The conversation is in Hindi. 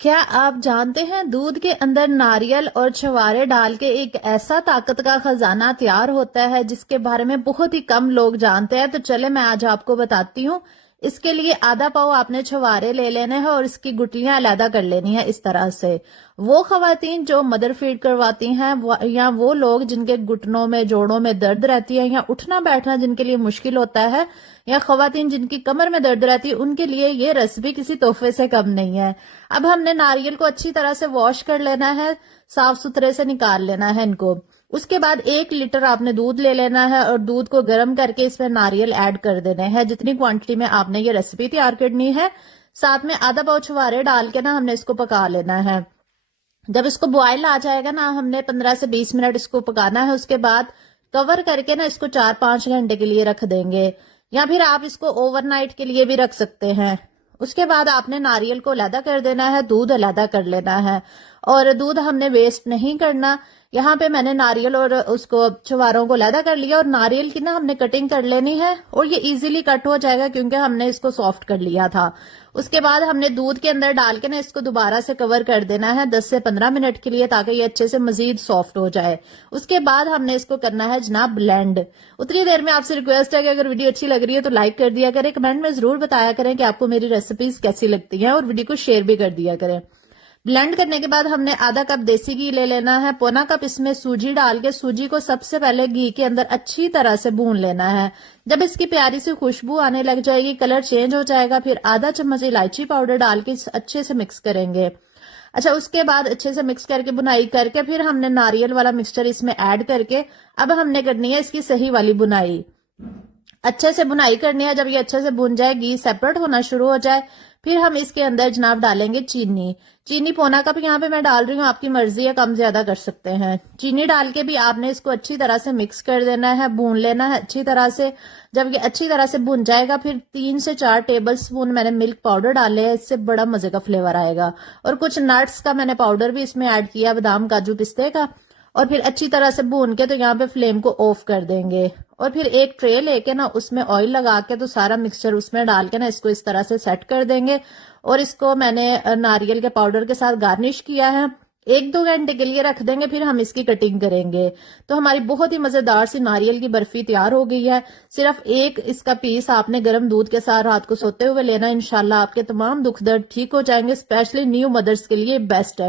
क्या आप जानते हैं दूध के अंदर नारियल और छुहारे डाल के एक ऐसा ताकत का खजाना तैयार होता है जिसके बारे में बहुत ही कम लोग जानते हैं। तो चले मैं आज आपको बताती हूँ। इसके लिए आधा पाव आपने छुहारे ले लेने हैं और इसकी गुठलियां अलग कर लेनी है। इस तरह से वो खवातीन जो मदर फीड करवाती हैं या वो लोग जिनके घुटनों में जोड़ों में दर्द रहती है या उठना बैठना जिनके लिए मुश्किल होता है या खवातीन जिनकी कमर में दर्द रहती है उनके लिए ये रेसिपी किसी तोहफे से कम नहीं है। अब हमने नारियल को अच्छी तरह से वॉश कर लेना है, साफ सुथरे से निकाल लेना है इनको। उसके बाद 1 लीटर आपने दूध ले लेना है और दूध को गर्म करके इसमें नारियल ऐड कर देने हैं जितनी क्वांटिटी में आपने ये रेसिपी तैयार करनी है। साथ में आधा पाव छुहारे डाल के ना हमने इसको पका लेना है। जब इसको बॉयल आ जाएगा ना हमने 15 से 20 मिनट इसको पकाना है। उसके बाद कवर करके ना इसको 4-5 घंटे के लिए रख देंगे या फिर आप इसको ओवरनाइट के लिए भी रख सकते हैं। उसके बाद आपने नारियल को अलग कर देना है, दूध अलग कर लेना है और दूध हमने वेस्ट नहीं करना। यहाँ पे मैंने नारियल और उसको छुहारों को अलग कर लिया और नारियल की ना हमने कटिंग कर लेनी है और ये इजीली कट हो जाएगा क्योंकि हमने इसको सॉफ्ट कर लिया था। उसके बाद हमने दूध के अंदर डाल के ना इसको दोबारा से कवर कर देना है 10 से 15 मिनट के लिए ताकि ये अच्छे से मजीद सॉफ्ट हो जाए। उसके बाद हमने इसको करना है जनाब ब्लेंड। उतनी देर में आपसे रिक्वेस्ट है कि अगर वीडियो अच्छी लग रही है तो लाइक कर दिया करें, कमेंट में जरूर बताया करें कि आपको मेरी रेसिपीज कैसी लगती हैं और वीडियो को शेयर भी कर दिया करें। ब्लेंड करने के बाद हमने आधा कप देसी घी ले लेना है, पौना कप इसमें सूजी डाल के सूजी को सबसे पहले घी के अंदर अच्छी तरह से भून लेना है। जब इसकी प्यारी सी खुशबू आने लग जाएगी, कलर चेंज हो जाएगा, फिर आधा चम्मच इलायची पाउडर डाल के अच्छे से मिक्स करेंगे। अच्छा, उसके बाद अच्छे से मिक्स करके बुनाई करके फिर हमने नारियल वाला मिक्सचर इसमें ऐड करके अब हमने करनी है इसकी सही वाली बुनाई। अच्छे से बुनाई करनी है। जब ये अच्छे से बुन जाए, घी सेपरेट होना शुरू हो जाए, फिर हम इसके अंदर जनाब डालेंगे चीनी। चीनी पौना कप यहाँ पे मैं डाल रही हूँ, आपकी मर्जी है कम ज्यादा कर सकते हैं। चीनी डाल के भी आपने इसको अच्छी तरह से मिक्स कर देना है, भून लेना है अच्छी तरह से। जब ये अच्छी तरह से भुन जाएगा फिर 3 से 4 टेबल स्पून मैंने मिल्क पाउडर डाले हैं, इससे बड़ा मजे का फ्लेवर आएगा। और कुछ नट्स का मैंने पाउडर भी इसमें ऐड किया, बादाम काजू पिस्ते का। और फिर अच्छी तरह से भून के तो यहाँ पे फ्लेम को ऑफ कर देंगे और फिर एक ट्रे लेके ना उसमें ऑयल लगा के तो सारा मिक्सचर उसमें डाल के ना इसको इस तरह से सेट कर देंगे। और इसको मैंने नारियल के पाउडर के साथ गार्निश किया है। 1-2 घंटे के लिए रख देंगे, फिर हम इसकी कटिंग करेंगे। तो हमारी बहुत ही मजेदार सी नारियल की बर्फी तैयार हो गई है। सिर्फ एक इसका पीस आपने गर्म दूध के साथ रात को सोते हुए लेना। इंशाल्लाह आपके तमाम दुख दर्द ठीक हो जाएंगे। स्पेशली न्यू मदर्स के लिए बेस्ट है।